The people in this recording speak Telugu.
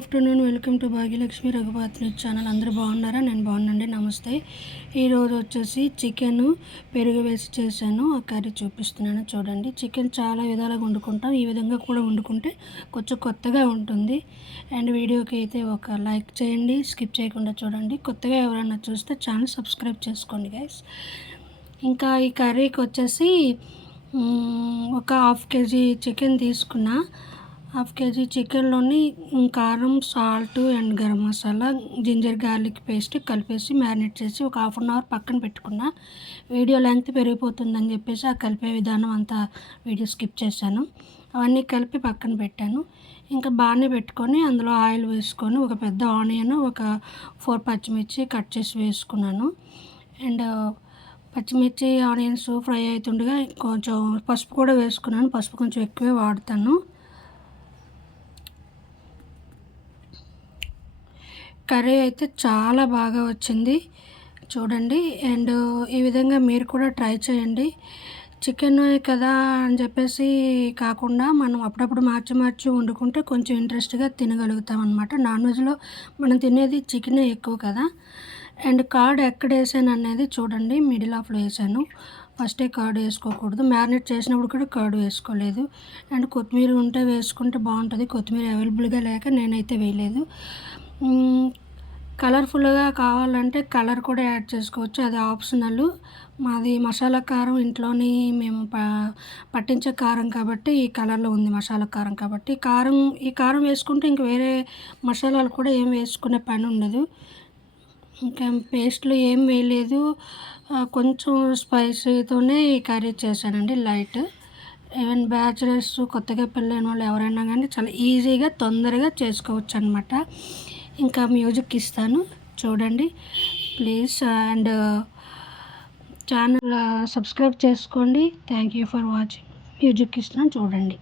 Afternoon. Welcome to Bhagyalakshmi Raghupath news channel. అందరూ బాగున్నారా? నేను బాగున్నాండి. నమస్తే. ఈరోజు వచ్చేసి చికెన్ పెరుగు వేసి చేశాను. ఆ కర్రీ చూపిస్తున్నాను చూడండి. చికెన్ చాలా విధాలుగా వండుకుంటాం, ఈ విధంగా కూడా వండుకుంటే కొంచెం కొత్తగా ఉంటుంది. అండ్ వీడియోకి అయితే ఒక లైక్ చేయండి, స్కిప్ చేయకుండా చూడండి. కొత్తగా ఎవరైనా చూస్తే ఛానల్ సబ్స్క్రైబ్ చేసుకోండి గైస్. ఇంకా ఈ కర్రీకి వచ్చేసి ఒక హాఫ్ కేజీ చికెన్ తీసుకున్నా. హాఫ్ కేజీ చికెన్లోని కారం, salt and garam masala, ginger garlic paste కలిపేసి మ్యారినేట్ చేసి ఒక హాఫ్ అన్ అవర్ పక్కన పెట్టుకున్నా. వీడియో లెంగ్త్ పెరిగిపోతుందని చెప్పేసి ఆ కలిపే విధానం అంతా వీడియో స్కిప్ చేశాను. అవన్నీ కలిపి పక్కన పెట్టాను. ఇంకా బాగానే పెట్టుకొని అందులో ఆయిల్ వేసుకొని ఒక పెద్ద ఆనియన్, ఒక 4 పచ్చిమిర్చి కట్ చేసి వేసుకున్నాను. అండ్ పచ్చిమిర్చి ఆనియన్స్ ఫ్రై అవుతుండగా కొంచెం పసుపు కూడా వేసుకున్నాను. పసుపు కొంచెం ఎక్కువే వాడతాను. కర్రీ అయితే చాలా బాగా వచ్చింది చూడండి. అండ్ ఈ విధంగా మీరు కూడా ట్రై చేయండి. చికెన్ కదా అని చెప్పేసి కాకుండా మనం అప్పుడప్పుడు మార్చి వండుకుంటే కొంచెం ఇంట్రెస్ట్గా తినగలుగుతాం అనమాట. నాన్ వెజ్లో మనం తినేది చికెనే ఎక్కువ కదా. అండ్ కర్డ్ ఎక్కడ వేసాను అనేది చూడండి, మిడిల్ ఆఫ్లో వేసాను. ఫస్టే కర్డ్ వేసుకోకూడదు. మ్యారినేట్ చేసినప్పుడు కూడా కర్డ్ వేసుకోలేదు. అండ్ కొత్తిమీర ఉంటే వేసుకుంటే బాగుంటుంది. కొత్తిమీర అవైలబుల్గా లేక నేనైతే వేయలేదు. కలర్ఫుల్గా కావాలంటే కలర్ కూడా యాడ్ చేసుకోవచ్చు, అది ఆప్షనల్. మాది మసాలా కారం ఇంట్లోని మేము పట్టించే కారం కాబట్టి ఈ కలర్లో ఉంది, మసాలా కారం కాబట్టి. ఈ కారం వేసుకుంటే ఇంక వేరే మసాలాలు కూడా ఏం వేసుకునే పని ఉండదు. ఇంకా పేస్ట్లు ఏం వేయలేదు. కొంచెం స్పైసీతోనే ఈ కర్రీ చేశానండి, లైట్. ఈవెన్ బ్యాచులర్స్, కొత్తగా పెళ్ళైన వాళ్ళు ఎవరైనా కానీ చాలా ఈజీగా తొందరగా చేసుకోవచ్చు అనమాట. ఇంకా మ్యూజిక్ ఇస్తాను చూడండి ప్లీజ్. అండ్ ఛానల్ సబ్స్క్రైబ్ చేసుకోండి. Thank you for watching. Music ఇస్తున్నాను చూడండి.